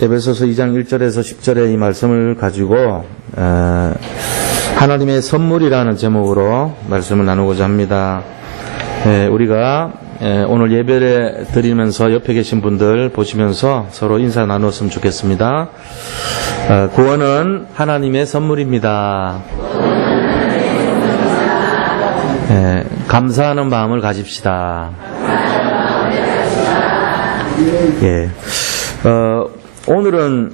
에베소서 2장 1절에서 10절의 이 말씀을 가지고 하나님의 선물이라는 제목으로 말씀을 나누고자 합니다. 우리가 오늘 예배를 드리면서 옆에 계신 분들 보시면서 서로 인사 나누었으면 좋겠습니다. 구원은 하나님의 선물입니다. 감사하는 마음을 가집시다. 오늘은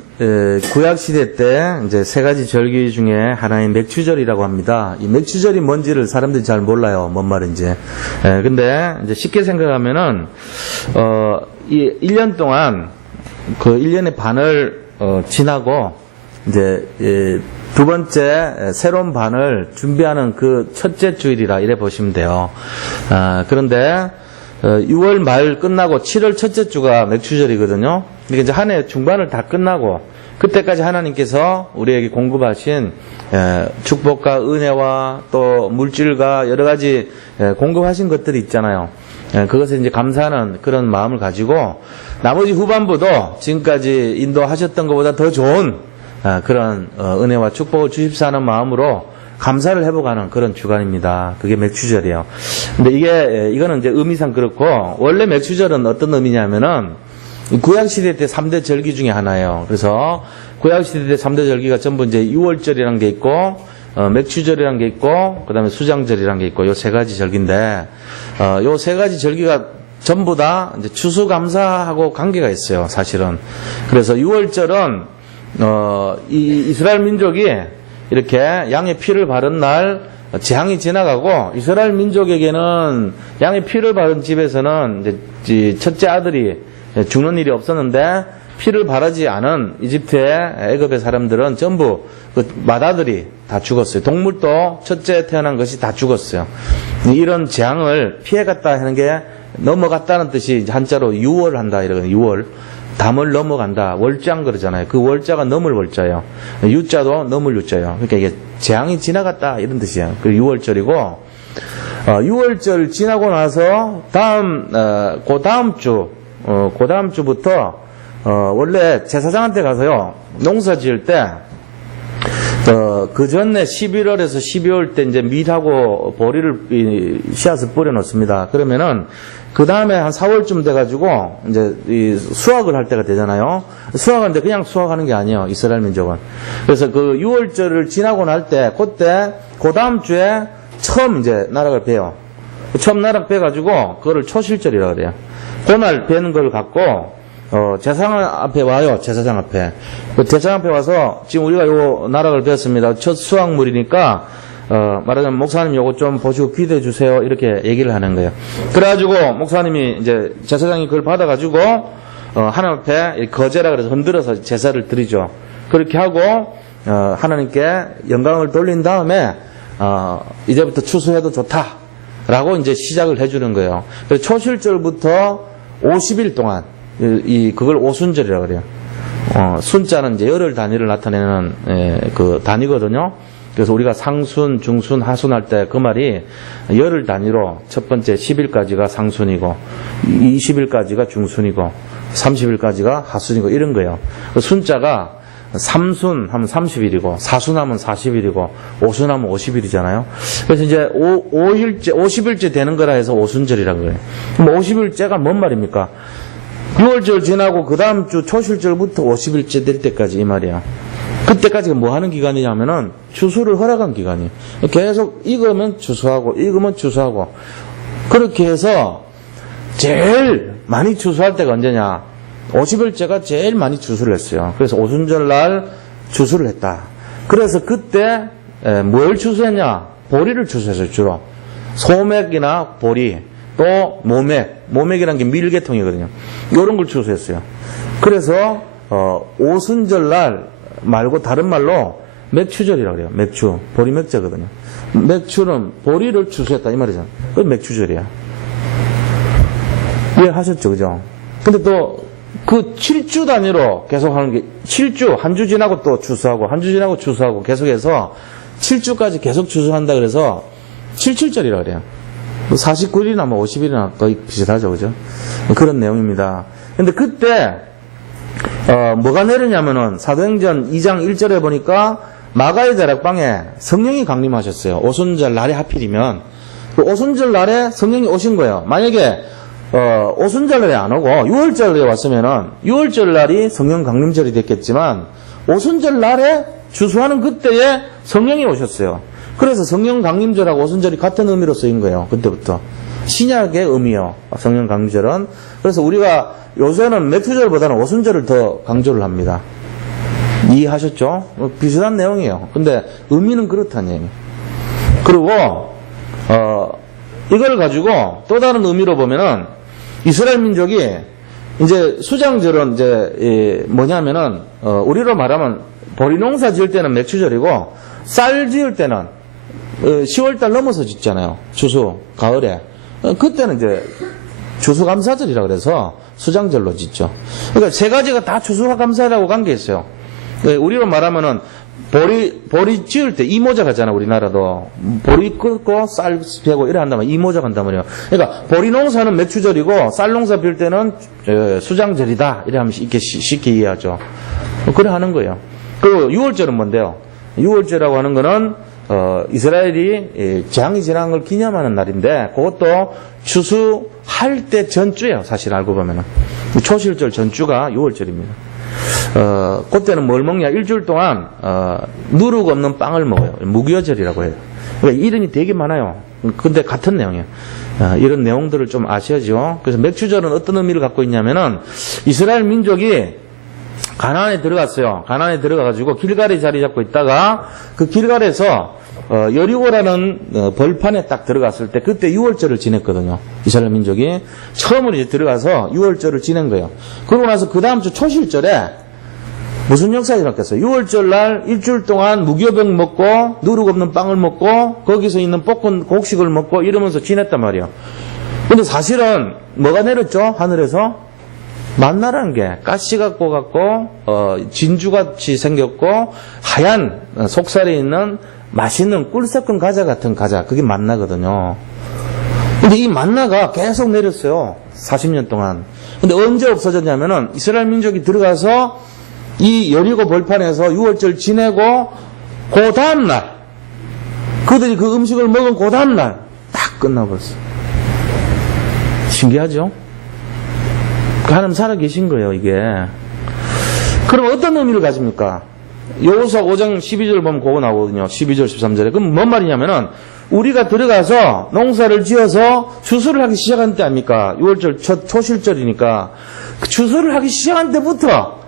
구약시대 때 이제 세 가지 절기 중에 하나인 맥추절이라고 합니다. 이 맥추절이 뭔지를 사람들이 잘 몰라요. 뭔 말인지. 근데 이제 쉽게 생각하면은 이 1년 동안 그 1년의 반을 지나고 이제 두 번째 새로운 반을 준비하는 그 첫째 주일이라 이래 보시면 돼요. 그런데 6월 말 끝나고 7월 첫째 주가 맥추절이거든요. 그러니까 이제 한 해 중반을 다 끝나고 그때까지 하나님께서 우리에게 공급하신 축복과 은혜와 또 물질과 여러 가지 공급하신 것들이 있잖아요. 그것에 이제 감사하는 그런 마음을 가지고 나머지 후반부도 지금까지 인도하셨던 것보다 더 좋은 그런 은혜와 축복을 주십사 하는 마음으로 감사를 회복하는 그런 주간입니다. 그게 맥추절이에요. 근데 이거는 이제 의미상 그렇고, 원래 맥추절은 어떤 의미냐면은, 구약시대 때 3대 절기 중에 하나예요. 그래서, 구약시대 때 3대 절기가 전부 이제 6월절이라는 게 있고, 맥추절이라는 게 있고, 그 다음에 수장절이라는 게 있고, 요 세 가지 절기인데, 요 세 가지 절기가 전부 다 이제 추수감사하고 관계가 있어요, 사실은. 그래서 6월절은, 이 이스라엘 민족이 이렇게 양의 피를 바른 날 재앙이 지나가고 이스라엘 민족에게는 양의 피를 바른 집에서는 이제 첫째 아들이 죽는 일이 없었는데 피를 바르지 않은 이집트의 애굽의 사람들은 전부 그 맏아들이 다 죽었어요. 동물도 첫째 태어난 것이 다 죽었어요. 이런 재앙을 피해갔다 하는 게 넘어갔다는 뜻이 한자로 유월한다 이러거든요. 유월. 담을 넘어간다. 월장 그러잖아요. 그 월자가 넘을 월자예요. 유자도 넘을 유자예요. 그러니까 이게 재앙이 지나갔다 이런 뜻이에요. 그 6월절이고 6월절 지나고 나서 그 다음 주부터 원래 제사장한테 가서요. 농사 지을 때 그 전에 11월에서 12월 때 이제 밀하고 보리를 씨앗을 뿌려 놓습니다. 그러면은 그 다음에 한 4월쯤 돼가지고 이제 이 수확을 할 때가 되잖아요. 수확하는데 그냥 수확하는 게 아니에요. 이스라엘 민족은. 그래서 그 6월절을 지나고 날 때 그때 그 다음 주에 처음 이제 나락을 베요. 처음 나락 베가지고 그거를 초실절이라고 그래요. 그날 베는 걸 갖고 제사장 앞에 와요. 제사장 앞에. 그 제사장 앞에 와서 지금 우리가 요 나락을 베었습니다. 첫 수확물이니까 말하자면 목사님 요거 좀 보시고 기도해 주세요. 이렇게 얘기를 하는 거예요. 그래가지고 목사님이 이제 제사장이 그걸 받아가지고 하나님 앞에 거제라 그래서 흔들어서 제사를 드리죠. 그렇게 하고 하나님께 영광을 돌린 다음에 이제부터 추수해도 좋다라고 이제 시작을 해주는 거예요. 그래서 초실절부터 50일 동안 그걸 오순절이라고 그래요. 순자는 이제 열흘 단위를 나타내는 그 단위거든요. 그래서 우리가 상순, 중순, 하순 할 때 그 말이 열흘 단위로 첫 번째 10일까지가 상순이고 20일까지가 중순이고 30일까지가 하순이고 이런 거예요. 순자가 삼순 하면 30일이고 사순 하면 40일이고 오순 하면 50일이잖아요. 그래서 이제 50일째 되는 거라 해서 오순절이라고 해요. 그럼 50일째가 뭔 말입니까? 6월절 지나고 그 다음 주 초실절부터 50일째 될 때까지 이 말이야. 그때까지가 뭐 하는 기간이냐면은 추수를 허락한 기간이에요. 계속 익으면 추수하고 익으면 추수하고 그렇게 해서 제일 많이 추수할 때가 언제냐? 50일째가 제일 많이 추수를 했어요. 그래서 오순절날 추수를 했다. 그래서 그때 뭘 추수했냐? 보리를 추수했어요. 주로 소맥이나 보리 또 모맥이라는 게 밀계통이거든요. 이런 걸 추수했어요. 그래서 오순절날 말고 다른 말로 맥추절이라고 그래요. 맥추. 보리 맥자거든요. 맥추는 보리를 추수했다 이 말이잖아요. 그게 맥추절이야. 이해하셨죠? 그죠? 근데 또 그 7주 단위로 계속 하는 게 7주, 한 주 지나고 또 추수하고 한 주 지나고 추수하고 계속해서 7주까지 계속 추수한다 그래서 77절이라고 그래요. 49일이나 뭐 50일이나 거의 비슷하죠. 그죠? 그런 내용입니다. 근데 그때 뭐가 내리냐면은 사도행전 2장 1절에 보니까 마가의 다락방에 성령이 강림하셨어요. 오순절 날에 하필이면. 그 오순절 날에 성령이 오신 거예요. 만약에 오순절 날에 안 오고 6월절에 왔으면은 6월절 날이 성령 강림절이 됐겠지만 오순절 날에 주수하는 그때에 성령이 오셨어요. 그래서 성령 강림절하고 오순절이 같은 의미로 쓰인 거예요. 그때부터. 신약의 의미요. 성령 강림절은. 그래서 우리가 요새는 맥주절보다는 오순절을 더 강조를 합니다. 이해하셨죠? 비슷한 내용이에요. 근데 의미는 그렇다는 얘기예요. 그리고 이걸 가지고 또 다른 의미로 보면은 이스라엘 민족이 이제 수장절은 이제 뭐냐면은 우리로 말하면 보리농사 지을 때는 맥추절이고 쌀 지을 때는 10월달 넘어서 짓잖아요. 추수 가을에. 그때는 이제 추수감사절이라 그래서 수장절로 짓죠. 그러니까 세 가지가 다 추수감사라고 관계 있어요. 우리로 말하면은 보리 지을 때 이모작 하잖아. 우리나라도 보리 끓고 쌀 베고 이래 한다면 이모작 한단 말이에요. 그러니까 보리 농사는 맥추절이고 쌀 농사 빌 때는 수장절이다 이래 하면 쉽게 이해하죠. 그래 하는 거예요. 그리고 6월절은 뭔데요? 6월절이라고 하는 거는 이스라엘이 재앙이 지난 걸 기념하는 날인데 그것도 추수할 때 전주예요. 사실 알고 보면은 초실절 전주가 6월절입니다. 그때는 뭘 먹냐? 일주일 동안 누룩 없는 빵을 먹어요. 무교절이라고 해요. 그러니까 이름이 되게 많아요. 근데 같은 내용이에요. 이런 내용들을 좀 아셔야죠. 그래서 맥추절은 어떤 의미를 갖고 있냐면은 이스라엘 민족이 가나안에 들어갔어요. 가나안에 들어가가지고 길갈에 자리 잡고 있다가 그 길갈에서 여리고라는 벌판에 딱 들어갔을 때 그때 6월절을 지냈거든요. 이스라엘 민족이 처음으로 이제 들어가서 6월절을 지낸 거예요. 그러고 나서 그 다음 주 초실절에 무슨 역사가 일어났겠어요? 6월절 날 일주일 동안 무교병 먹고 누룩 없는 빵을 먹고 거기서 있는 볶은 곡식을 먹고 이러면서 지냈단 말이에요. 근데 사실은 뭐가 내렸죠? 하늘에서? 만나라는 게 가시 갖고 진주같이 생겼고 하얀 속살에 있는 맛있는 꿀 섞은 과자 같은 과자, 그게 만나거든요. 근데 이 만나가 계속 내렸어요. 40년 동안. 근데 언제 없어졌냐면은 이스라엘 민족이 들어가서 이 여리고 벌판에서 6월절 지내고 그 다음날 그들이 그 음식을 먹은 그 다음날 딱 끝나버렸어요. 신기하죠? 하나님 살아계신 거예요, 이게. 그럼 어떤 의미를 가집니까? 여호수아 5장 12절 보면 그거 나오거든요. 12절, 13절에. 그럼 뭔 말이냐면은, 우리가 들어가서 농사를 지어서 추수를 하기 시작한 때 아닙니까? 6월절 초실절이니까. 그 추수를 하기 시작한 때부터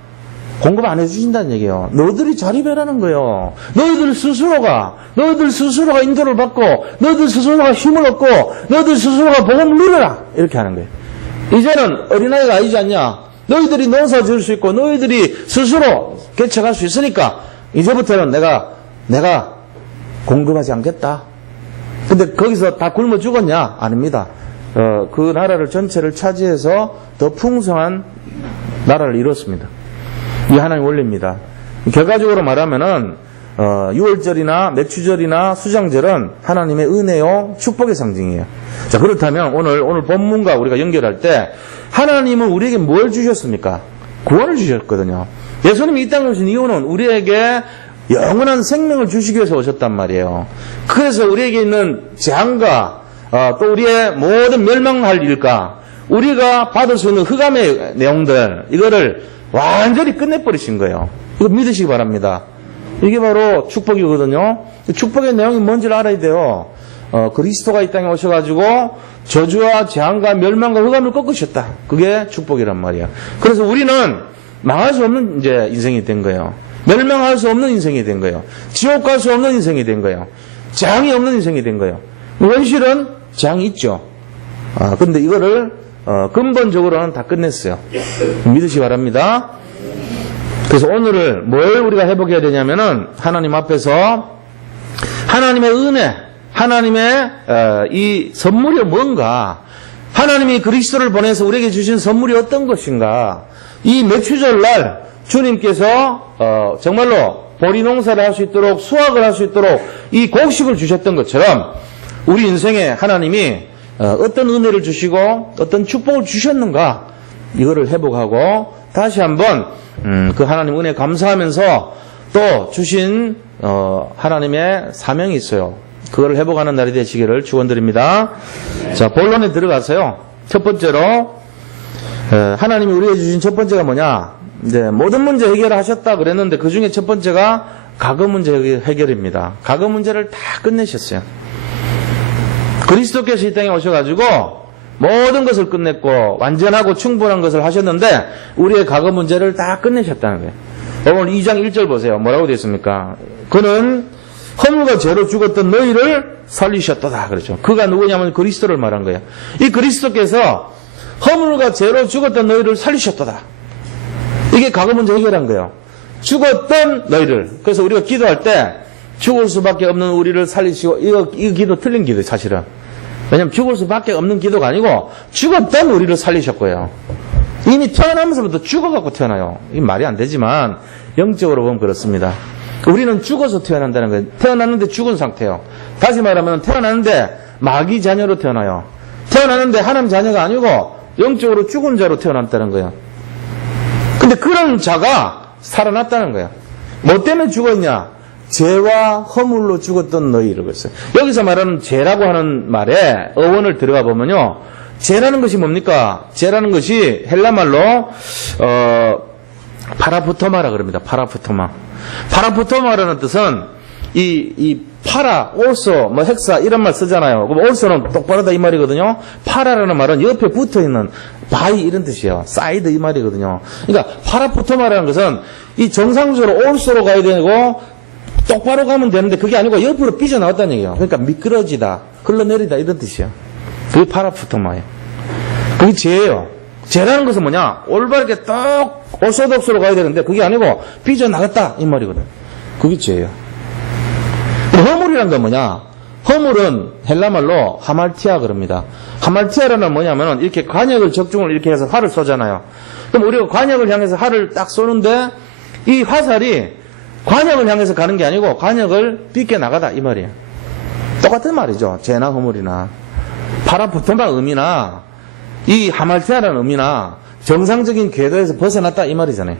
공급 안 해주신다는 얘기예요. 너희들이 자립해라는 거예요. 너희들 스스로가 인도를 받고, 너희들 스스로가 힘을 얻고, 너희들 스스로가 복음을 누려라. 이렇게 하는 거예요. 이제는 어린아이가 아니지 않냐? 너희들이 농사 지을 수 있고 너희들이 스스로 개척할 수 있으니까 이제부터는 내가 공급하지 않겠다. 근데 거기서 다 굶어 죽었냐? 아닙니다. 그 나라를 전체를 차지해서 더 풍성한 나라를 이뤘습니다. 이 하나님 원리입니다. 결과적으로 말하면은 6월절이나 맥추절이나 수장절은 하나님의 은혜요 축복의 상징이에요. 자, 그렇다면 오늘 본문과 우리가 연결할 때 하나님은 우리에게 뭘 주셨습니까? 구원을 주셨거든요. 예수님이 이 땅에 오신 이유는 우리에게 영원한 생명을 주시기 위해서 오셨단 말이에요. 그래서 우리에게 있는 재앙과 또 우리의 모든 멸망할 일과 우리가 받을 수 있는 흑암의 내용들 이거를 완전히 끝내버리신 거예요. 이거 믿으시기 바랍니다. 이게 바로 축복이거든요. 축복의 내용이 뭔지를 알아야 돼요. 그리스도가 이 땅에 오셔가지고 저주와 재앙과 멸망과 흑암을 꺾으셨다. 그게 축복이란 말이야. 그래서 우리는 망할 수 없는 이제 인생이 된 거예요. 멸망할 수 없는 인생이 된 거예요. 지옥 갈 수 없는 인생이 된 거예요. 재앙이 없는 인생이 된 거예요. 원실은 재앙이 있죠. 근데 이거를 근본적으로는 다 끝냈어요. 믿으시기 바랍니다. 그래서 오늘을 뭘 우리가 회복해야 되냐면은 하나님 앞에서 하나님의 은혜, 하나님의 이 선물이 뭔가, 하나님이 그리스도를 보내서 우리에게 주신 선물이 어떤 것인가, 이 맥추절 날 주님께서 정말로 보리 농사를 할 수 있도록 수확을 할 수 있도록 이 곡식을 주셨던 것처럼 우리 인생에 하나님이 어떤 은혜를 주시고 어떤 축복을 주셨는가, 이거를 회복하고 다시 한번 그 하나님 은혜 감사하면서 또 주신 하나님의 사명이 있어요. 그걸 회복하는 날이 되시기를 축원드립니다. 자, 본론에 들어가서요. 첫 번째로 하나님이 우리에게 주신 첫 번째가 뭐냐? 이제 모든 문제 해결하셨다 그랬는데 그 중에 첫 번째가 과거 문제 해결입니다. 과거 문제를 다 끝내셨어요. 그리스도께서 이 땅에 오셔가지고 모든 것을 끝냈고 완전하고 충분한 것을 하셨는데 우리의 과거 문제를 다 끝내셨다는 거예요. 오늘 2장 1절 보세요. 뭐라고 되어 있습니까? 그는 허물과 죄로 죽었던 너희를 살리셨도다. 그렇죠. 그가 누구냐면 그리스도를 말한 거예요. 이 그리스도께서 허물과 죄로 죽었던 너희를 살리셨도다. 이게 과거 문제 해결한 거예요. 죽었던 너희를. 그래서 우리가 기도할 때 죽을 수밖에 없는 우리를 살리시고 이거 기도 틀린 기도예요. 사실은. 왜냐하면 죽을 수밖에 없는 기도가 아니고 죽었던 우리를 살리셨고요. 이미 태어나면서부터 죽어갖고 태어나요. 이게 말이 안 되지만 영적으로 보면 그렇습니다. 우리는 죽어서 태어난다는 거예요. 태어났는데 죽은 상태예요. 다시 말하면 태어났는데 마귀 자녀로 태어나요. 태어났는데 하나님 자녀가 아니고 영적으로 죽은 자로 태어났다는 거예요. 근데 그런 자가 살아났다는 거예요. 뭐 때문에 죽었냐? 죄와 허물로 죽었던 너희를 그랬어요. 여기서 말하는 죄라고 하는 말에 어원을 들어가 보면요. 죄라는 것이 뭡니까? 죄라는 것이 헬라말로 파라푸토마라 그럽니다. 파라푸토마. 파라푸토마라는 뜻은 이 파라, 올소, 뭐 헥사 이런 말 쓰잖아요. 그럼 올소는 똑바르다 이 말이거든요. 파라라는 말은 옆에 붙어있는 바이 이런 뜻이에요. 사이드 이 말이거든요. 그러니까 파라푸토마라는 것은 이 정상적으로 올소로 가야 되고 똑바로 가면 되는데 그게 아니고 옆으로 삐져나왔다는 얘기예요. 그러니까 미끄러지다, 흘러내리다 이런 뜻이에요. 그게 파라푸토마예요. 그게 죄예요. 죄라는 것은 뭐냐? 올바르게 딱 오소독소로 가야 되는데 그게 아니고 삐져나갔다 이 말이거든. 그게 죄예요. 허물이란 건 뭐냐? 허물은 헬라말로 하말티아 그럽니다. 하말티아라는 뭐냐면은 이렇게 관역을 적중을 이렇게 해서 활을 쏘잖아요. 그럼 우리가 관역을 향해서 활을 딱 쏘는데 이 화살이 관역을 향해서 가는 게 아니고 관역을 삐껴 나가다 이 말이에요. 똑같은 말이죠. 죄나 허물이나 파라푸토마 의미나 이 하말티아라는 의미나 정상적인 궤도에서 벗어났다 이 말이잖아요.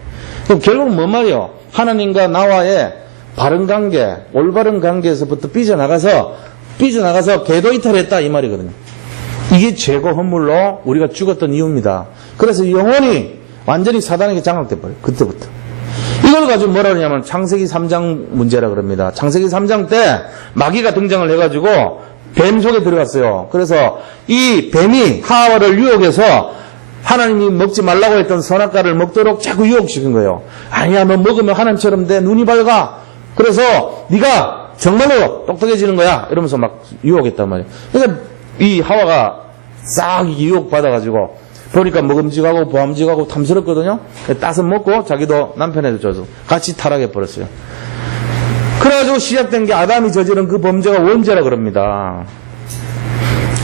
그럼 결국은 뭔 말이에요? 하나님과 나와의 바른 관계, 올바른 관계에서부터 삐져나가서 궤도 이탈했다 이 말이거든요. 이게 죄고 허물로 우리가 죽었던 이유입니다. 그래서 영혼이 완전히 사단에게 장악돼 버려요. 그때부터. 이걸 가지고 뭐라 그러냐면 창세기 3장 문제라 그럽니다. 창세기 3장 때 마귀가 등장을 해가지고 뱀 속에 들어갔어요. 그래서 이 뱀이 하와를 유혹해서 하나님이 먹지 말라고 했던 선악과를 먹도록 자꾸 유혹시킨 거예요. 아니야, 너 먹으면 하나님처럼 돼. 눈이 밝아. 그래서 네가 정말로 똑똑해지는 거야. 이러면서 막 유혹했단 말이에요. 그러니까 이 하와가 싹 유혹받아가지고 보니까 먹음직하고 보암직하고 탐스럽거든요. 따서 먹고 자기도 남편에도 줘서 같이 타락해버렸어요. 그래가지고 시작된 게 아담이 저지른 그 범죄가 원죄라 그럽니다.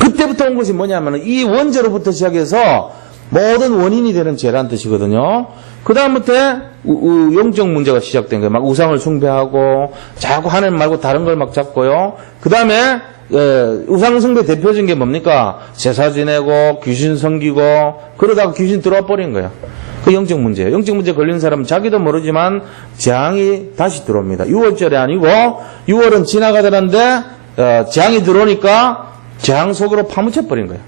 그때부터 온 것이 뭐냐면 이 원죄로부터 시작해서 모든 원인이 되는 죄라는 뜻이거든요. 그 다음부터 영적 문제가 시작된 거예요. 막 우상을 숭배하고 자꾸 하나님 말고 다른 걸 막 잡고요. 그 다음에 우상 숭배 대표적인 게 뭡니까? 제사 지내고 귀신 섬기고 그러다가 귀신 들어와 버린 거예요. 그 영적 문제예요. 영적 문제 걸린 사람은 자기도 모르지만 재앙이 다시 들어옵니다. 6월절이 아니고 6월은 지나가더란데 재앙이 들어오니까 재앙 속으로 파묻혀 버린 거예요.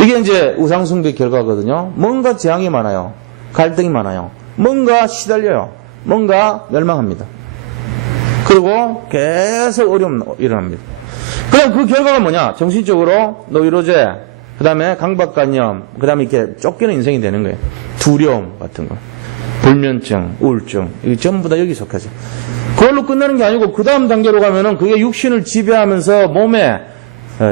이게 이제 우상 숭배 결과거든요. 뭔가 재앙이 많아요. 갈등이 많아요. 뭔가 시달려요. 뭔가 멸망합니다. 그리고 계속 어려움 일어납니다. 그럼 그 결과가 뭐냐? 정신적으로 노이로제, 그 다음에 강박관념, 그 다음에 이렇게 쫓기는 인생이 되는 거예요. 두려움 같은 거. 불면증, 우울증. 이게 전부 다 여기 속하죠. 그걸로 끝나는 게 아니고 그 다음 단계로 가면은 그게 육신을 지배하면서 몸에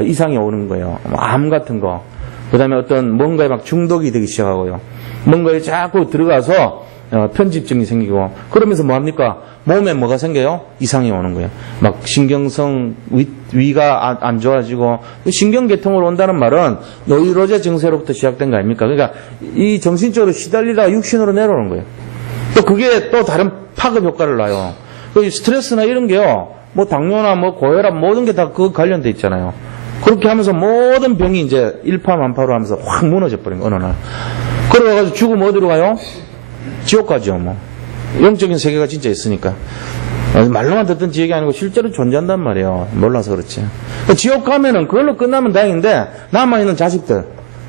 이상이 오는 거예요. 암 같은 거. 그 다음에 어떤 뭔가에 막 중독이 되기 시작하고요. 뭔가에 자꾸 들어가서 편집증이 생기고 그러면서 뭐합니까? 몸에 뭐가 생겨요? 이상이 오는 거예요. 막 신경성 위가 안 좋아지고 신경계통으로 온다는 말은 노이로제 증세로부터 시작된 거 아닙니까? 그러니까 이 정신적으로 시달리다가 육신으로 내려오는 거예요. 또 그게 또 다른 파급 효과를 놔요. 그 스트레스나 이런 게요. 뭐 당뇨나 뭐 고혈압 모든 게 다 그 관련돼 있잖아요. 그렇게 하면서 모든 병이 이제 일파만파로 하면서 확 무너져 버린 거예요. 어느 날. 그래가지고 죽으면 어디로 가요? 지옥 가죠, 뭐. 영적인 세계가 진짜 있으니까. 말로만 듣던 지옥이 아니고 실제로 존재한단 말이에요. 몰라서 그렇지. 지옥 가면은 그걸로 끝나면 다행인데, 남아있는 자식들,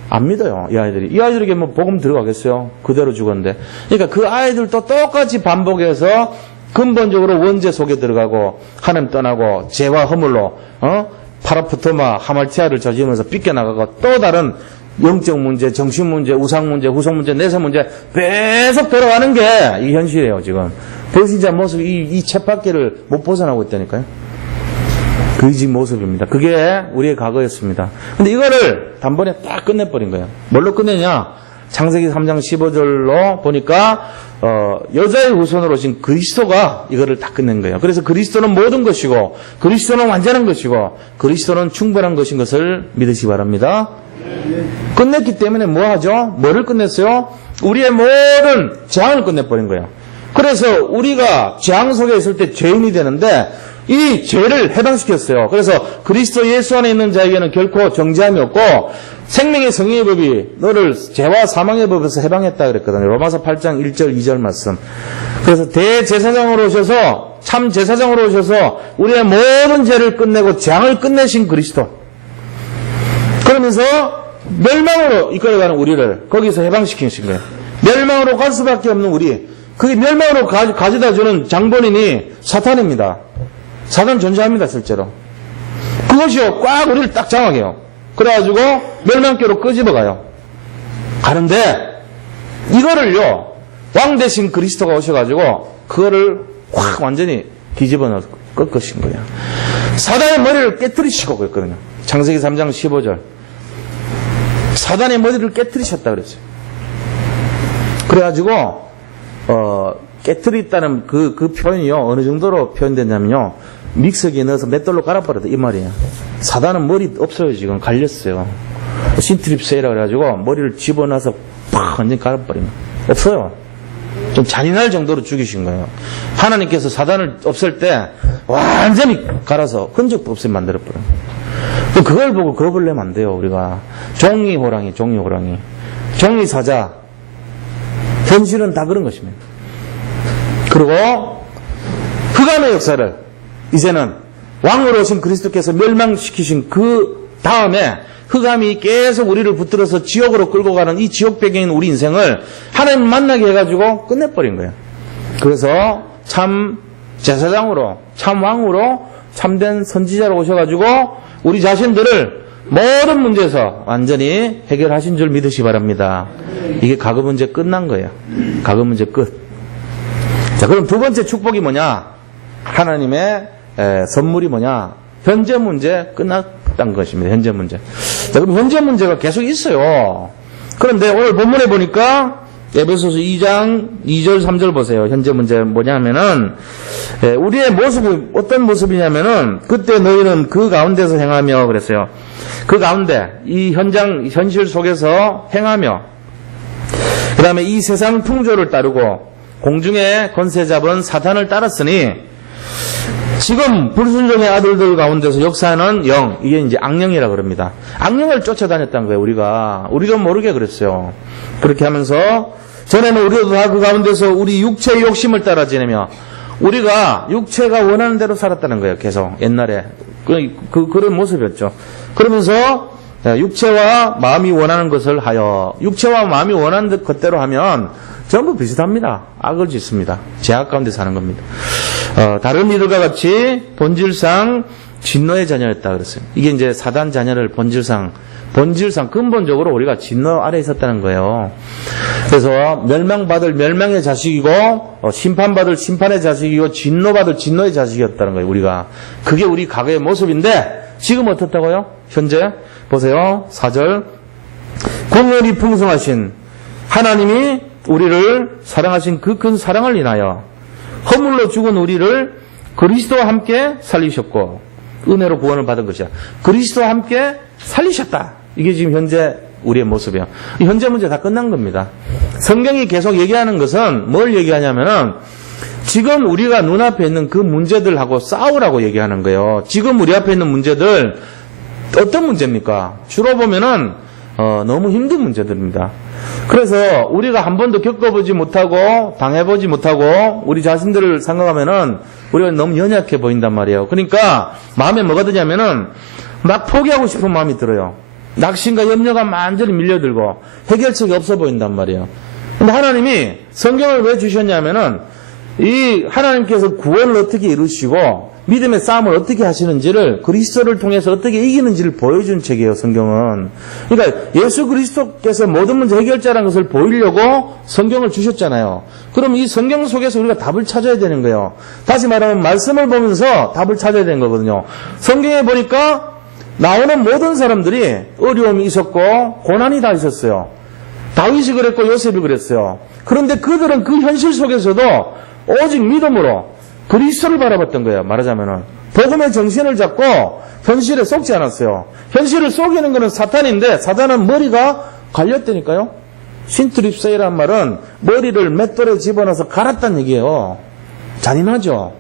안 믿어요, 이 아이들이. 이 아이들에게 뭐 복음 들어가겠어요? 그대로 죽었는데. 그러니까 그 아이들도 똑같이 반복해서 근본적으로 원죄 속에 들어가고, 하나님 떠나고, 죄와 허물로, 파라푸토마, 하말티아를 저지르면서 삐껴나가고, 또 다른 영적 문제, 정신 문제, 우상 문제, 후속 문제, 내세 문제 계속 들어가는 게 이 현실이에요, 지금. 불신자 모습이 이 쳇바퀴를 못 벗어나고 있다니까요. 그지 모습입니다. 그게 우리의 과거였습니다. 근데 이거를 단번에 딱 끝내버린 거예요. 뭘로 끝내냐? 창세기 3장 15절로 보니까 여자의 후손으로 오신 그리스도가 이거를 다 끝낸 거예요. 그래서 그리스도는 모든 것이고 그리스도는 완전한 것이고 그리스도는 충분한 것인 것을 믿으시기 바랍니다. 끝냈기 때문에 뭐 하죠? 뭐를 끝냈어요? 우리의 모든 재앙을 끝내버린 거예요. 그래서 우리가 재앙 속에 있을 때 죄인이 되는데 이 죄를 해방시켰어요. 그래서 그리스도 예수 안에 있는 자에게는 결코 정죄함이 없고 생명의 성령의 법이 너를 죄와 사망의 법에서 해방했다 그랬거든요. 로마서 8장 1절 2절 말씀. 그래서 대제사장으로 오셔서 참 제사장으로 오셔서 우리의 모든 죄를 끝내고 재앙을 끝내신 그리스도. 그러면서 멸망으로 이끌어가는 우리를 거기서 해방시키신 거예요. 멸망으로 갈 수밖에 없는 우리. 그게 멸망으로 가져다주는 장본인이 사탄입니다. 사탄 존재합니다, 실제로. 그것이요, 꽉 우리를 딱 장악해요. 그래가지고 멸망교로 끄집어가요. 가는데 이거를요, 왕 대신 그리스도가 오셔가지고 그거를 확 완전히 뒤집어 넣어서 꺾으신 거예요. 사단의 머리를 깨뜨리시고 그랬거든요. 창세기 3장 15절. 사단의 머리를 깨뜨리셨다 그랬어요. 그래가지고 깨뜨렸다는 그 표현이요, 어느 정도로 표현됐냐면요, 믹서기에 넣어서 맷돌로 갈아버렸다, 이 말이에요. 사단은 머리 없어요, 지금. 갈렸어요. 신트립세이라 그래가지고, 머리를 집어넣어서 팍 완전히 갈아버리면. 없어요. 좀 잔인할 정도로 죽이신 거예요. 하나님께서 사단을 없앨 때, 완전히 갈아서 흔적도 없이 만들어버려요. 그걸 보고 겁을 내면 안 돼요, 우리가. 종이 호랑이. 종이 사자. 현실은 다 그런 것입니다. 그리고 흑암의 역사를 이제는 왕으로 오신 그리스도께서 멸망시키신 그 다음에 흑암이 계속 우리를 붙들어서 지옥으로 끌고 가는 이 지옥 배경인 우리 인생을 하나님 만나게 해가지고 끝내버린 거예요. 그래서 참 제사장으로, 참 왕으로, 참된 선지자로 오셔가지고 우리 자신들을 모든 문제에서 완전히 해결하신 줄 믿으시기 바랍니다. 이게 과거 문제 끝난 거예요. 과거 문제 끝. 자, 그럼 두 번째 축복이 뭐냐? 하나님의 선물이 뭐냐? 현재 문제 끝났다는 것입니다. 현재 문제. 자, 그럼 현재 문제가 계속 있어요. 그런데 오늘 본문에 보니까 에베소서 2장 2절 3절 보세요. 현재 문제 뭐냐면은 우리의 모습이 어떤 모습이냐면은 그때 너희는 그 가운데서 행하며 그랬어요. 그 가운데 이 현실 속에서 행하며 그 다음에 이 세상 풍조를 따르고 공중의 권세 잡은 사탄을 따랐으니 지금 불순종의 아들들 가운데서 역사하는 영, 이게 이제 악령이라 그럽니다. 악령을 쫓아다녔다는 거예요, 우리도 모르게 그랬어요. 그렇게 하면서 전에는 우리도 다 그 가운데서 우리 육체의 욕심을 따라 지내며 우리가 육체가 원하는 대로 살았다는 거예요, 계속 옛날에. 그런 모습이었죠. 그러면서 육체와 마음이 원하는 것을 하여, 육체와 마음이 원하는 것대로 하면 전부 비슷합니다. 악을 짓습니다. 죄악 가운데 사는 겁니다. 다른 이들과 같이 본질상 진노의 자녀였다 그랬어요. 이게 이제 사단 자녀를 본질상 근본적으로 우리가 진노 아래에 있었다는 거예요. 그래서 멸망받을 멸망의 자식이고 심판받을 심판의 자식이고 진노받을 진노의 자식이었다는 거예요. 우리가. 그게 우리 과거의 모습인데 지금 어떻다고요? 현재 보세요. 4절. 공연히 풍성하신 하나님이 우리를 사랑하신 그 큰 사랑을 인하여 허물로 죽은 우리를 그리스도와 함께 살리셨고 은혜로 구원을 받은 것이야. 그리스도와 함께 살리셨다. 이게 지금 현재 우리의 모습이에요. 현재 문제 다 끝난 겁니다. 성경이 계속 얘기하는 것은 뭘 얘기하냐면은 지금 우리가 눈앞에 있는 그 문제들하고 싸우라고 얘기하는 거예요. 지금 우리 앞에 있는 문제들 어떤 문제입니까? 주로 보면은 너무 힘든 문제들입니다. 그래서 우리가 한 번도 겪어보지 못하고 당해보지 못하고 우리 자신들을 생각하면은 우리가 너무 연약해 보인단 말이에요. 그러니까 마음에 뭐가 드냐면은 막 포기하고 싶은 마음이 들어요. 낙심과 염려가 완전히 밀려들고 해결책이 없어 보인단 말이에요. 근데 하나님이 성경을 왜 주셨냐면은 이 하나님께서 구원을 어떻게 이루시고 믿음의 싸움을 어떻게 하시는지를 그리스도를 통해서 어떻게 이기는지를 보여준 책이에요, 성경은. 그러니까 예수 그리스도께서 모든 문제 해결자라는 것을 보이려고 성경을 주셨잖아요. 그럼 이 성경 속에서 우리가 답을 찾아야 되는 거예요. 다시 말하면 말씀을 보면서 답을 찾아야 되는 거거든요. 성경에 보니까 나오는 모든 사람들이 어려움이 있었고 고난이 다 있었어요. 다윗이 그랬고 요셉이 그랬어요. 그런데 그들은 그 현실 속에서도 오직 믿음으로 그리스도를 바라봤던 거예요. 말하자면은 복음의 정신을 잡고 현실에 속지 않았어요. 현실을 속이는 것은 사탄인데 사탄은 머리가 갈렸다니까요. 신트립세이라는 말은 머리를 맷돌에 집어넣어서 갈았다는 얘기예요. 잔인하죠.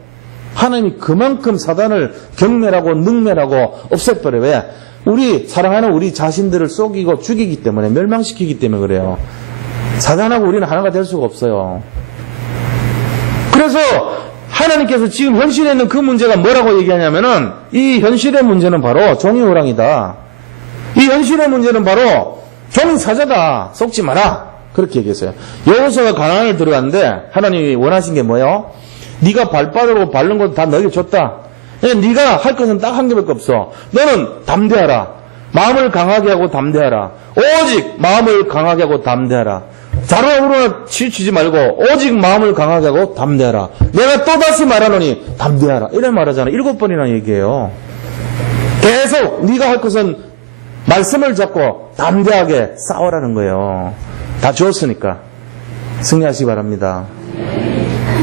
하나님이 그만큼 사단을 경멸하고 능멸하고 없애버려요. 왜? 우리 사랑하는 우리 자신들을 속이고 죽이기 때문에, 멸망시키기 때문에 그래요. 사단하고 우리는 하나가 될 수가 없어요. 그래서 하나님께서 지금 현실에 있는 그 문제가 뭐라고 얘기하냐면은 이 현실의 문제는 바로 종이호랑이다. 이 현실의 문제는 바로 종이사자다. 속지 마라. 그렇게 얘기했어요. 여호수아가 가나안을 들어갔는데 하나님이 원하신 게 뭐예요? 네가 발바닥으로 밟는 것도 다 너에게 줬다. 네가 할 것은 딱 한 개밖에 없어. 너는 담대하라. 마음을 강하게 하고 담대하라. 오직 마음을 강하게 하고 담대하라. 자로나 우로나 치우치지 말고 오직 마음을 강하게 하고 담대하라. 내가 또다시 말하노니 담대하라. 이런 말하잖아. 7번이나 얘기해요. 계속 네가 할 것은 말씀을 잡고 담대하게 싸우라는 거예요. 다 주었으니까 승리하시기 바랍니다.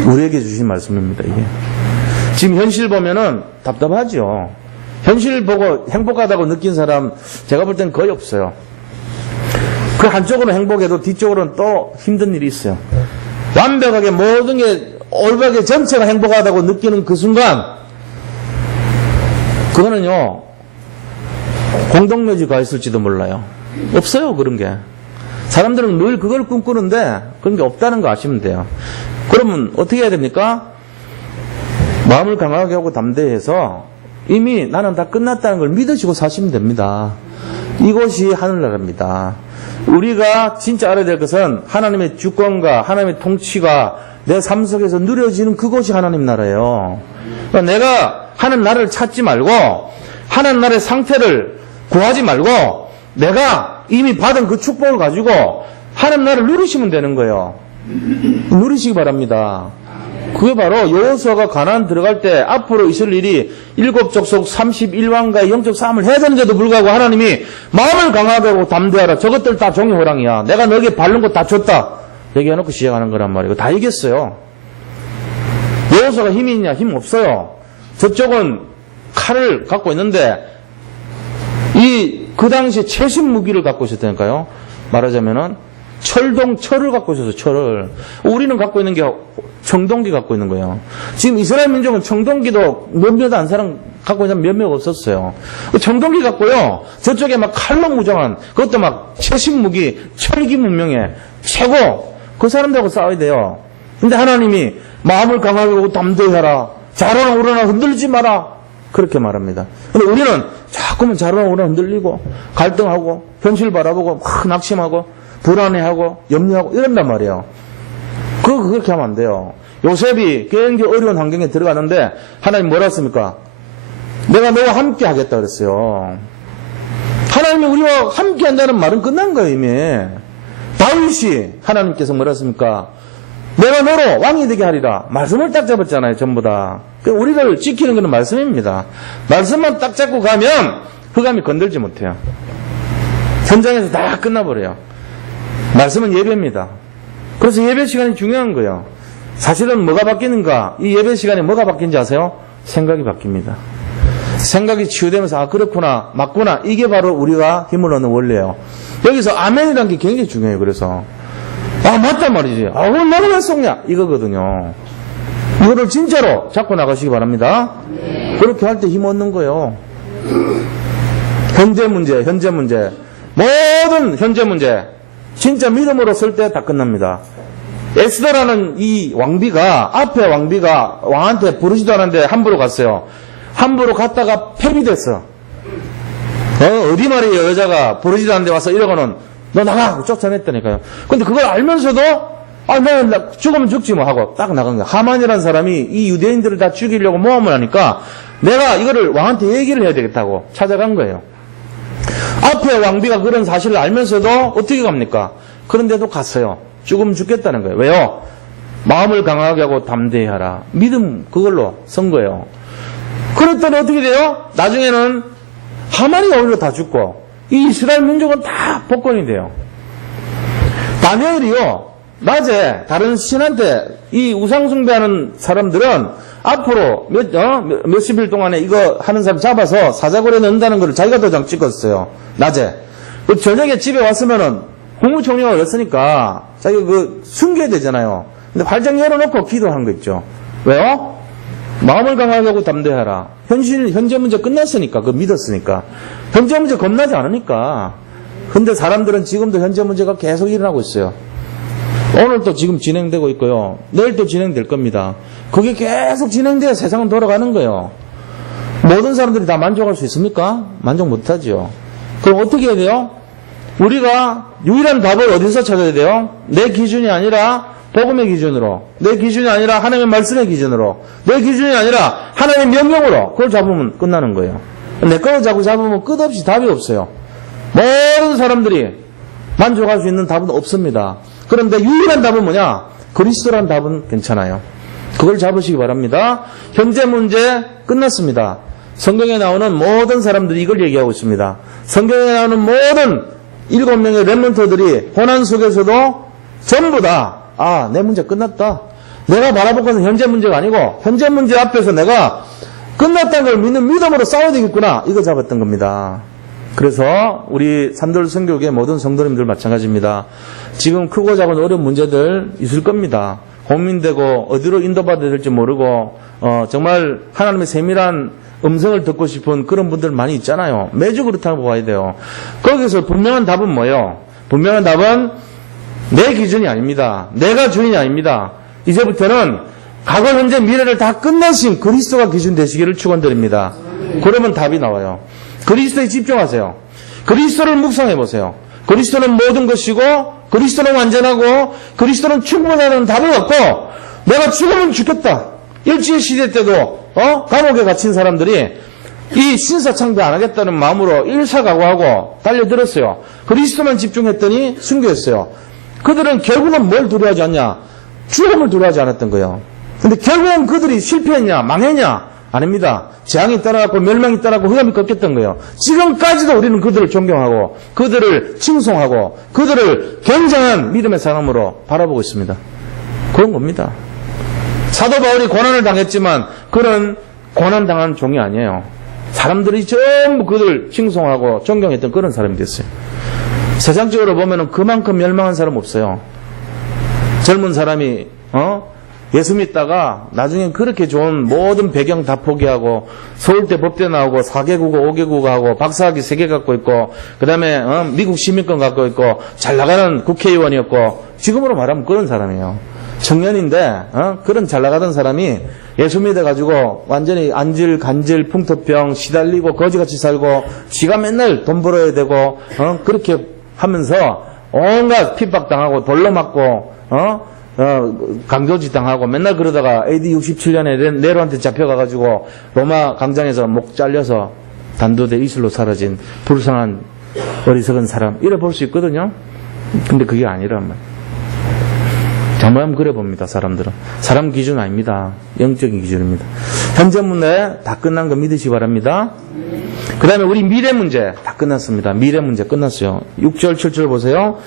우리에게 주신 말씀입니다. 이게 지금 현실 보면은 답답하죠. 현실 보고 행복하다고 느낀 사람 제가 볼 땐 거의 없어요. 그 한쪽으로는 행복해도 뒤쪽으로는 또 힘든 일이 있어요. 완벽하게 모든 게 올바르게 전체가 행복하다고 느끼는 그 순간 그거는요 공동묘지가 있을지도 몰라요. 없어요. 그런 게. 사람들은 늘 그걸 꿈꾸는데 그런 게 없다는 거 아시면 돼요. 그러면 어떻게 해야 됩니까? 마음을 강하게 하고 담대해서 이미 나는 다 끝났다는 걸 믿으시고 사시면 됩니다. 이것이 하늘나라입니다. 우리가 진짜 알아야 될 것은 하나님의 주권과 하나님의 통치가 내 삶 속에서 누려지는 그것이 하나님 나라예요. 그러니까 내가 하는 나라를 찾지 말고 하는 나라의 상태를 구하지 말고 내가 이미 받은 그 축복을 가지고 하는 나라를 누리시면 되는 거예요. 누리시기 바랍니다. 그게 바로 여호수아가 가나안 들어갈 때 앞으로 있을 일이 7족속 31왕과의 영적 싸움을 해야 되는데도 불구하고 하나님이 마음을 강하게 하고 담대하라. 저것들 다 종이호랑이야. 내가 너에게 바른 거 다 줬다. 얘기해놓고 시작하는 거란 말이에요. 다 이겼어요. 여호수아가 힘이 있냐? 힘 없어요. 저쪽은 칼을 갖고 있는데 그 당시에 최신 무기를 갖고 있었다니까요. 말하자면은 철을 갖고 있어서 철을. 우리는 갖고 있는 게 청동기 갖고 있는 거예요. 지금 이스라엘 민족은 청동기도 몇몇 안 사람 갖고 있는 사람 몇몇 없었어요. 청동기 갖고요. 저쪽에 막 칼로 무장한 그것도 막 최신 무기, 철기 문명에 최고 그 사람들하고 싸워야 돼요. 근데 하나님이 마음을 강하게 하고 담대히 하라. 자로나 우러나 흔들지 마라. 그렇게 말합니다. 근데 우리는 자꾸만 자로나 우러나 흔들리고 갈등하고 현실 바라보고 막 낙심하고 불안해하고 염려하고 이런단 말이에요. 그렇게 하면 안 돼요. 요셉이 굉장히 어려운 환경에 들어갔는데 하나님 뭐라 했습니까? 내가 너와 함께 하겠다 그랬어요. 하나님이 우리와 함께 한다는 말은 끝난 거예요. 이미. 다윗이 하나님께서 뭐라 했습니까? 내가 너로 왕이 되게 하리라. 말씀을 딱 잡았잖아요. 전부 다. 우리를 지키는 것은 말씀입니다. 말씀만 딱 잡고 가면 흑암이 건들지 못해요. 현장에서 다 끝나버려요. 말씀은 예배입니다. 그래서 예배 시간이 중요한 거예요. 사실은 뭐가 바뀌는가? 이 예배 시간에 뭐가 바뀐지 아세요? 생각이 바뀝니다. 생각이 치유되면서 아 그렇구나 맞구나 이게 바로 우리가 힘을 얻는 원리예요. 여기서 아멘이라는 게 굉장히 중요해요. 그래서 아 맞단 말이지. 아 오늘 너는 왜 속냐? 이거거든요. 이거를 진짜로 잡고 나가시기 바랍니다. 그렇게 할 때 힘 얻는 거예요. 현재 문제 모든 현재 문제 진짜 믿음으로 설 때 다 끝납니다. 에스더라는 이 왕비가, 앞에 왕비가 왕한테 부르지도 않았는데 함부로 갔어요. 함부로 갔다가 폐비됐어. 어디 말이에요, 여자가 부르지도 않는데 와서 이러고는 너 나가! 쫓아냈다니까요. 근데 그걸 알면서도 나 죽으면 죽지 뭐 하고 딱 나간 거야. 하만이라는 사람이 이 유대인들을 다 죽이려고 모함을 하니까 내가 이거를 왕한테 얘기를 해야 되겠다고 찾아간 거예요. 앞에 왕비가 그런 사실을 알면서도 어떻게 갑니까? 그런데도 갔어요. 죽으면 죽겠다는 거예요. 왜요? 마음을 강하게 하고 담대히 하라. 믿음 그걸로 선 거예요. 그랬더니 어떻게 돼요? 나중에는 하만이 오히려 다 죽고 이 이스라엘 민족은 다 복권이 돼요. 다니엘이요. 낮에 다른 신한테 이 우상숭배하는 사람들은 앞으로 몇십 일 동안에 이거 하는 사람 잡아서 사자굴에 넣는다는 걸 자기가 도장 찍었어요. 낮에. 그 저녁에 집에 왔으면은 국무총리가 그랬으니까 자기가 숨겨야 되잖아요. 근데 활짝 열어놓고 기도한 거 있죠. 왜요? 마음을 강하게 하고 담대하라. 현재 문제 끝났으니까, 믿었으니까. 현재 문제 겁나지 않으니까. 근데 사람들은 지금도 현재 문제가 계속 일어나고 있어요. 오늘 또 지금 진행되고 있고요. 내일 또 진행될 겁니다. 그게 계속 진행돼야 세상은 돌아가는 거예요. 모든 사람들이 다 만족할 수 있습니까? 만족 못하죠. 그럼 어떻게 해야 돼요? 우리가 유일한 답을 어디서 찾아야 돼요? 내 기준이 아니라 복음의 기준으로, 내 기준이 아니라 하나님의 말씀의 기준으로, 내 기준이 아니라 하나님의 명령으로 그걸 잡으면 끝나는 거예요. 내 거를 자꾸 잡으면 끝없이 답이 없어요. 모든 사람들이 만족할 수 있는 답은 없습니다. 그런데 유일한 답은 뭐냐? 그리스도란 답은 괜찮아요. 그걸 잡으시기 바랍니다. 현재 문제 끝났습니다. 성경에 나오는 모든 사람들이 이걸 얘기하고 있습니다. 성경에 나오는 모든 7명의 렘넌트들이 고난 속에서도 전부 다 내 문제 끝났다. 내가 바라볼 것은 현재 문제가 아니고 현재 문제 앞에서 내가 끝났다는 걸 믿는 믿음으로 싸워야 되겠구나. 이거 잡았던 겁니다. 그래서 우리 산돌 선교회 모든 성도님들 마찬가지입니다. 지금 크고 작은 어려운 문제들 있을 겁니다. 고민되고 어디로 인도받아야 될지 모르고 정말 하나님의 세밀한 음성을 듣고 싶은 그런 분들 많이 있잖아요. 매주 그렇다고 봐야 돼요. 거기서 분명한 답은 뭐예요? 분명한 답은 내 기준이 아닙니다. 내가 주인이 아닙니다. 이제부터는 과거, 현재, 미래를 다 끝내신 그리스도가 기준 되시기를 축원드립니다. 그러면 답이 나와요. 그리스도에 집중하세요. 그리스도를 묵상해보세요. 그리스도는 모든 것이고 그리스도는 완전하고 그리스도는 충분하다는 답을 얻고 내가 죽으면 죽겠다. 일제시대 때도 감옥에 갇힌 사람들이 이 신사창대 안 하겠다는 마음으로 일사각오하고 달려들었어요. 그리스도만 집중했더니 순교했어요. 그들은 결국은 뭘 두려워하지 않냐? 죽음을 두려워하지 않았던 거예요. 근데 결국은 그들이 실패했냐? 망했냐? 아닙니다. 재앙이 따라갔고 멸망이 따라갔고 흑암이 꺾였던 거예요. 지금까지도 우리는 그들을 존경하고 그들을 칭송하고 그들을 굉장한 믿음의 사람으로 바라보고 있습니다. 그런 겁니다. 사도 바울이 고난을 당했지만 그는 고난당한 종이 아니에요. 사람들이 전부 그들 칭송하고 존경했던 그런 사람이 됐어요. 세상적으로 보면은 그만큼 멸망한 사람 없어요. 젊은 사람이 예수 믿다가 나중에 그렇게 좋은 모든 배경 다 포기하고 서울대 법대 나오고 4개국어 5개국어 하고 박사학위 3개 갖고 있고 그 다음에 미국 시민권 갖고 있고 잘 나가는 국회의원이었고 지금으로 말하면 그런 사람이에요. 청년인데 그런 잘 나가던 사람이 예수 믿어가지고 완전히 안질 간질 풍토병 시달리고 거지같이 살고 지가 맨날 돈 벌어야 되고 그렇게 하면서 온갖 핍박당하고 돌로 맞고 강도짓 당하고 맨날 그러다가 AD 67년에 네로한테 잡혀가가지고 로마 광장에서 목 잘려서 단두대 이슬로 사라진 불쌍한 어리석은 사람 이래 볼 수 있거든요. 근데 그게 아니란 말이에요. 정말 그래 봅니다. 사람들은. 사람 기준 아닙니다. 영적인 기준입니다. 현재 문제 다 끝난 거 믿으시기 바랍니다. 그 다음에 우리 미래 문제 다 끝났습니다. 미래 문제 끝났어요. 6절 7절 보세요.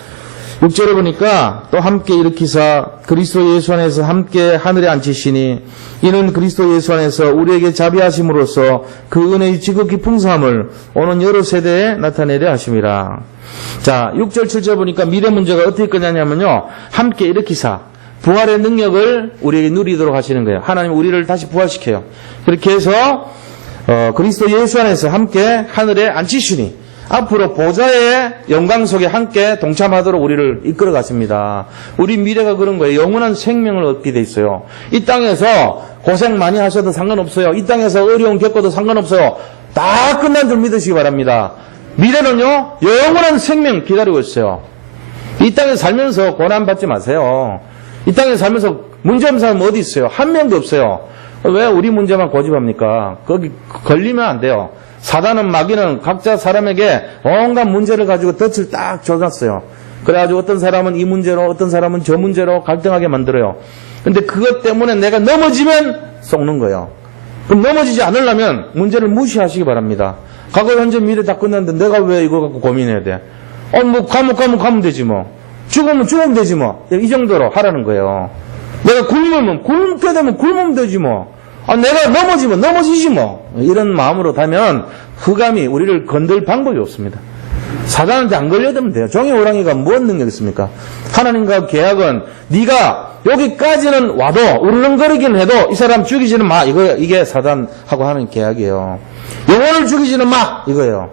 6절에 보니까 또 함께 일으키사 그리스도 예수 안에서 함께 하늘에 앉히시니 이는 그리스도 예수 안에서 우리에게 자비하심으로써 그 은혜의 지극히 풍성함을 오는 여러 세대에 나타내려 하심이라. 자, 6절 7절 보니까 미래 문제가 어떻게 끝나냐면요. 함께 일으키사 부활의 능력을 우리에게 누리도록 하시는 거예요. 하나님 우리를 다시 부활시켜요. 그렇게 해서 그리스도 예수 안에서 함께 하늘에 앉히시니 앞으로 보좌의 영광 속에 함께 동참하도록 우리를 이끌어 가십니다. 우리 미래가 그런 거예요. 영원한 생명을 얻게 돼 있어요. 이 땅에서 고생 많이 하셔도 상관없어요. 이 땅에서 어려움 겪어도 상관없어요. 다 끝난 줄 믿으시기 바랍니다. 미래는요, 영원한 생명 기다리고 있어요. 이 땅에 살면서 고난받지 마세요. 이 땅에 살면서 문제 없는 사람 어디 있어요? 한 명도 없어요. 왜 우리 문제만 고집합니까? 거기 걸리면 안 돼요. 사단은, 마귀는 각자 사람에게 온갖 문제를 가지고 덫을 딱 줘놨어요. 그래가지고 어떤 사람은 이 문제로, 어떤 사람은 저 문제로 갈등하게 만들어요. 근데 그것 때문에 내가 넘어지면 속는 거예요. 그럼 넘어지지 않으려면 문제를 무시하시기 바랍니다. 과거, 현재, 미래 다 끝났는데 내가 왜 이거 갖고 고민해야 돼? 뭐 감옥 가면 되지 뭐. 죽으면 되지 뭐. 이 정도로 하라는 거예요. 내가 굶게 되면 굶으면 되지 뭐. 내가 넘어지면 넘어지지 뭐. 이런 마음으로 다면 흑암이 우리를 건들 방법이 없습니다. 사단한테 안 걸려들면 돼요. 종이 호랑이가 무슨 능력이 있습니까? 하나님과 계약은 네가 여기까지는 와도 울렁거리긴 해도 이 사람 죽이지는 마. 이게 사단하고 하는 계약이에요. 영혼을 죽이지는 마. 이거예요.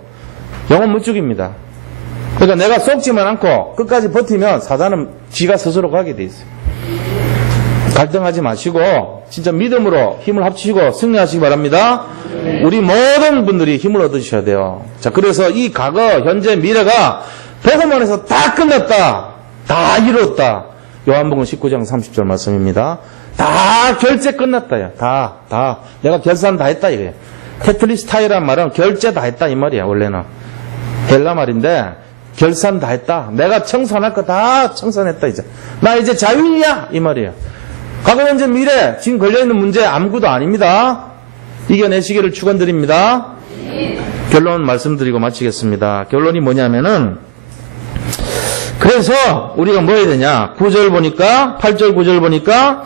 영혼 못 죽입니다. 그러니까 내가 썩지만 않고 끝까지 버티면 사단은 지가 스스로 가게 돼 있어요. 갈등하지 마시고 진짜 믿음으로 힘을 합치시고 승리하시기 바랍니다. 우리 모든 분들이 힘을 얻으셔야 돼요. 자, 그래서 이 과거, 현재, 미래가 복음 안에서 다 끝났다. 다 이뤘다. 요한복음 19장 30절 말씀입니다. 다 결제 끝났다요. 다. 내가 결산 다 했다 이거예요. 테틀리스타이란 말은 결제 다 했다 이 말이야. 원래는 헬라 말인데 결산 다 했다. 내가 청산할 거 다 청산했다 이제. 나 이제 자유이야 이 말이에요. 과거, 현재, 미래 지금 걸려있는 문제 아무것도 아닙니다. 이겨내시기를 축원드립니다. 결론 말씀드리고 마치겠습니다. 결론이 뭐냐면은 그래서 우리가 뭐 해야 되냐. 9절 보니까 8절 9절 보니까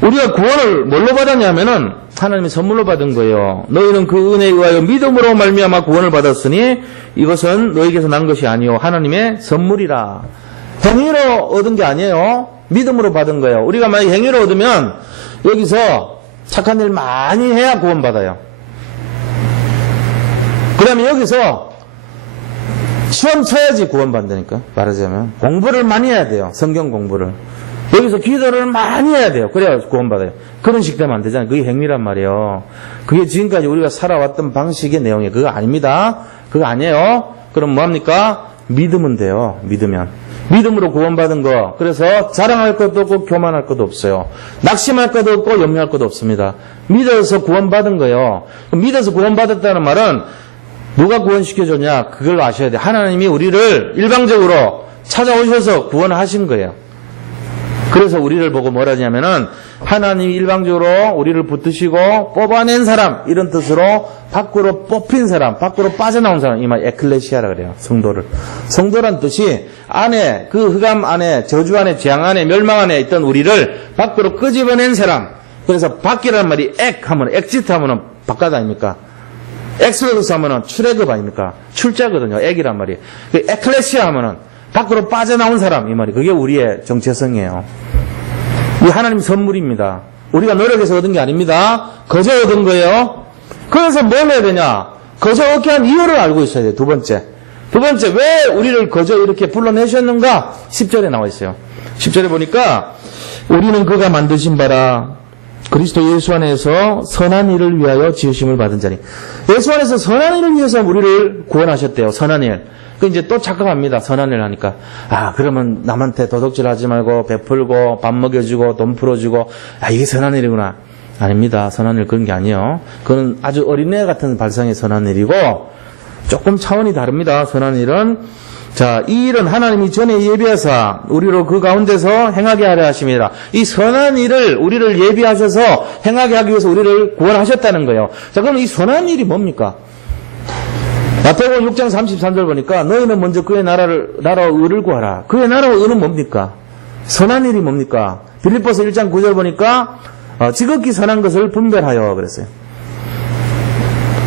우리가 구원을 뭘로 받았냐면은 하나님이 선물로 받은 거예요. 너희는 그 은혜에 의하여 믿음으로 말미암아 구원을 받았으니 이것은 너희에게서 난 것이 아니요 하나님의 선물이라. 행위로 얻은 게 아니에요. 믿음으로 받은 거예요. 우리가 만약 행위로 얻으면 여기서 착한 일 많이 해야 구원받아요. 그 다음에 여기서 시험 쳐야지 구원받으니까. 말하자면 공부를 많이 해야 돼요. 성경 공부를. 여기서 기도를 많이 해야 돼요. 그래야 구원받아요. 그런 식 되면 안 되잖아요. 그게 행위란 말이에요. 그게 지금까지 우리가 살아왔던 방식의 내용이에요. 그거 아닙니다. 그거 아니에요. 그럼 뭐합니까? 믿으면 돼요. 믿음으로 구원받은 거. 그래서 자랑할 것도 없고 교만할 것도 없어요. 낙심할 것도 없고 염려할 것도 없습니다. 믿어서 구원받은 거예요. 믿어서 구원받았다는 말은 누가 구원시켜줬냐? 그걸 아셔야 돼요. 하나님이 우리를 일방적으로 찾아오셔서 구원하신 거예요. 그래서 우리를 보고 뭐라 하냐면은 하나님이 일방적으로 우리를 붙드시고 뽑아낸 사람 이런 뜻으로 밖으로 뽑힌 사람, 밖으로 빠져나온 사람 이 말 에클레시아라 그래요. 성도란 뜻이 안에 그 흑암 안에 저주 안에 재앙 안에 멸망 안에 있던 우리를 밖으로 끄집어낸 사람. 그래서 밖이라는 말이 하면 엑시트 하면은 바깥 아닙니까? 엑스로드스 하면은 출애굽 아닙니까? 출자거든요. 액이란 말이. 그 에클레시아 하면은 밖으로 빠져나온 사람 이 말이. 그게 우리의 정체성이에요. 이 하나님 선물입니다. 우리가 노력해서 얻은 게 아닙니다. 거저 얻은 거예요. 그래서 뭘 해야 되냐? 거저 얻게 한 이유를 알고 있어야 돼요. 두 번째 왜 우리를 거저 이렇게 불러내셨는가? 10절에 나와 있어요. 10절에 보니까 우리는 그가 만드신 바라 그리스도 예수 안에서 선한 일을 위하여 지으심을 받은 자니. 예수 안에서 선한 일을 위해서 우리를 구원하셨대요. 선한 일. 그 이제 또 착각합니다. 선한 일 하니까. 그러면 남한테 도둑질 하지 말고 베풀고 밥 먹여주고 돈 풀어주고 이게 선한 일이구나. 아닙니다. 선한 일 그런 게 아니에요. 그건 아주 어린애 같은 발상의 선한 일이고 조금 차원이 다릅니다. 선한 일은. 자, 이 일은 하나님이 전에 예비하사 우리로 그 가운데서 행하게 하려 하심이라. 이 선한 일을 우리를 예비하셔서 행하게 하기 위해서 우리를 구원하셨다는 거예요. 자, 그럼 이 선한 일이 뭡니까? 마태복음 6장 33절 보니까 너희는 먼저 그의 나라와 의를 구하라. 그의 나라와 의는 뭡니까? 선한 일이 뭡니까? 빌립보서 1장 9절 보니까 지극히 선한 것을 분별하여 그랬어요.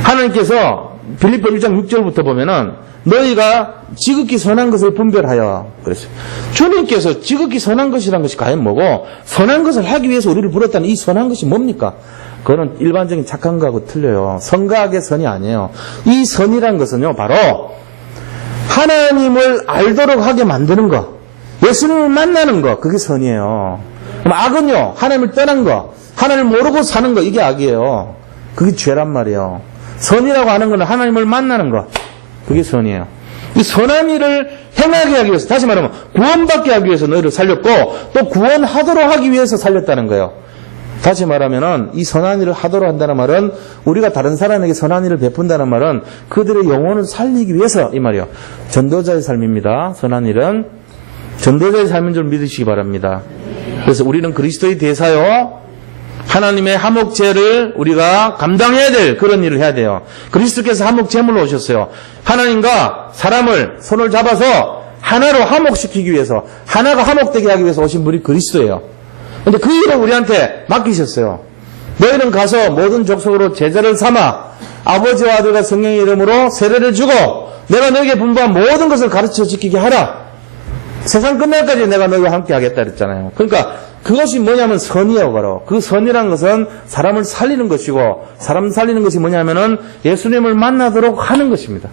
하나님께서 빌립보 1장 6절부터 보면은 너희가 지극히 선한 것을 분별하여 그랬어요. 주님께서 지극히 선한 것이란 것이 과연 뭐고 선한 것을 하기 위해서 우리를 부르었다는 이 선한 것이 뭡니까? 그거는 일반적인 착한 거하고 틀려요. 선과 악의 선이 아니에요. 이 선이란 것은요 바로 하나님을 알도록 하게 만드는 거, 예수님을 만나는 거, 그게 선이에요. 그럼 악은요, 하나님을 떠난 거, 하나님을 모르고 사는 거, 이게 악이에요. 그게 죄란 말이에요. 선이라고 하는 거는 하나님을 만나는 거, 그게 선이에요. 이 선한 일을 행하게 하기 위해서, 다시 말하면 구원받게 하기 위해서 너희를 살렸고, 또 구원하도록 하기 위해서 살렸다는 거예요. 다시 말하면은 이 선한 일을 하도록 한다는 말은, 우리가 다른 사람에게 선한 일을 베푼다는 말은 그들의 영혼을 살리기 위해서, 이 말이에요. 전도자의 삶입니다. 선한 일은 전도자의 삶인 줄 믿으시기 바랍니다. 그래서 우리는 그리스도의 대사요, 하나님의 화목제를 우리가 감당해야 될 그런 일을 해야 돼요. 그리스도께서 화목제물로 오셨어요. 하나님과 사람을 손을 잡아서 하나로 화목시키기 위해서, 하나가 화목되게 하기 위해서 오신 분이 그리스도예요. 근데 그 일을 우리한테 맡기셨어요. 너희는 가서 모든 족속으로 제자를 삼아 아버지와 아들과 성령의 이름으로 세례를 주고 내가 너희에게 분부한 모든 것을 가르쳐 지키게 하라. 세상 끝날까지 내가 너희와 함께 하겠다 그랬잖아요. 그러니까 그것이 뭐냐면 선이에요, 바로. 그 선이라는 것은 사람을 살리는 것이고, 사람 살리는 것이 뭐냐면은 예수님을 만나도록 하는 것입니다.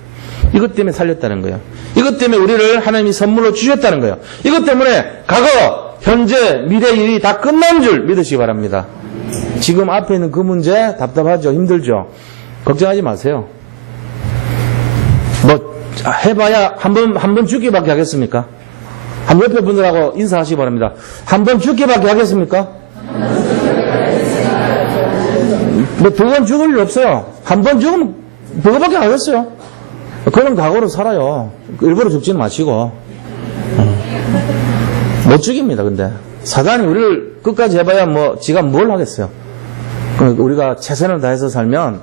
이것 때문에 살렸다는 거예요. 이것 때문에 우리를 하나님이 선물로 주셨다는 거예요. 이것 때문에 과거, 현재, 미래 일이 다 끝난 줄 믿으시기 바랍니다. 지금 앞에 있는 그 문제 답답하죠? 힘들죠? 걱정하지 마세요. 뭐 해봐야 한 번 죽기밖에 하겠습니까? 한 옆에 분들하고 인사하시기 바랍니다. 한 번 죽기밖에 하겠습니까? 뭐 두 번 죽을 일 없어요. 한 번 죽으면 그거밖에 안 하겠어요. 그런 각오로 살아요. 일부러 죽지는 마시고. 못 죽입니다, 근데. 사단이 우리를 끝까지 해봐야 뭐, 지가 뭘 하겠어요. 우리가 최선을 다해서 살면,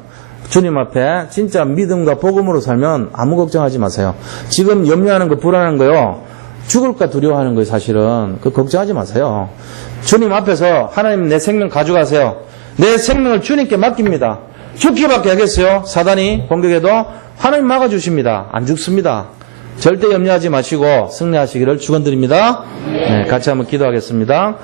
주님 앞에 진짜 믿음과 복음으로 살면 아무 걱정하지 마세요. 지금 염려하는 거, 불안한 거요. 죽을까 두려워하는 거예요, 사실은. 그 걱정하지 마세요. 주님 앞에서 하나님 내 생명 가져가세요. 내 생명을 주님께 맡깁니다. 죽기밖에 하겠어요. 사단이 공격해도 하나님 막아주십니다. 안 죽습니다. 절대 염려하지 마시고 승리하시기를 축원드립니다. 네, 같이 한번 기도하겠습니다.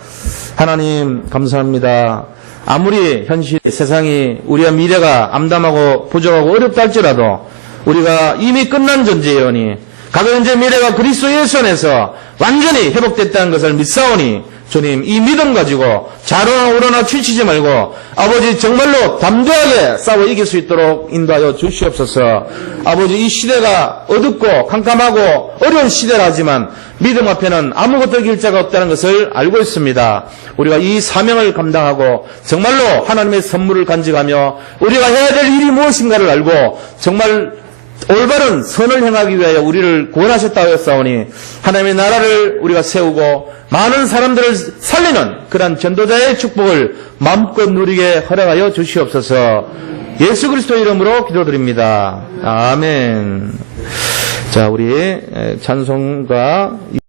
하나님 감사합니다. 아무리 현실 세상이 우리의 미래가 암담하고 부족하고 어렵다 할지라도 우리가 이미 끝난 존재이오니 가도 현재 미래가 그리스도 예수 안에서 완전히 회복됐다는 것을 믿사오니 주님 이 믿음 가지고 좌로나 우로나 치치지 말고 아버지 정말로 담대하게 싸워 이길 수 있도록 인도하여 주시옵소서. 아버지 이 시대가 어둡고 캄캄하고 어려운 시대라지만 믿음 앞에는 아무것도 이길 자가 없다는 것을 알고 있습니다. 우리가 이 사명을 감당하고 정말로 하나님의 선물을 간직하며 우리가 해야 될 일이 무엇인가를 알고 정말 올바른 선을 행하기 위하여 우리를 구원하셨다고 했사오니 하나님의 나라를 우리가 세우고 많은 사람들을 살리는 그런 전도자의 축복을 마음껏 누리게 허락하여 주시옵소서. 예수 그리스도 이름으로 기도드립니다. 아멘. 자, 우리 찬송가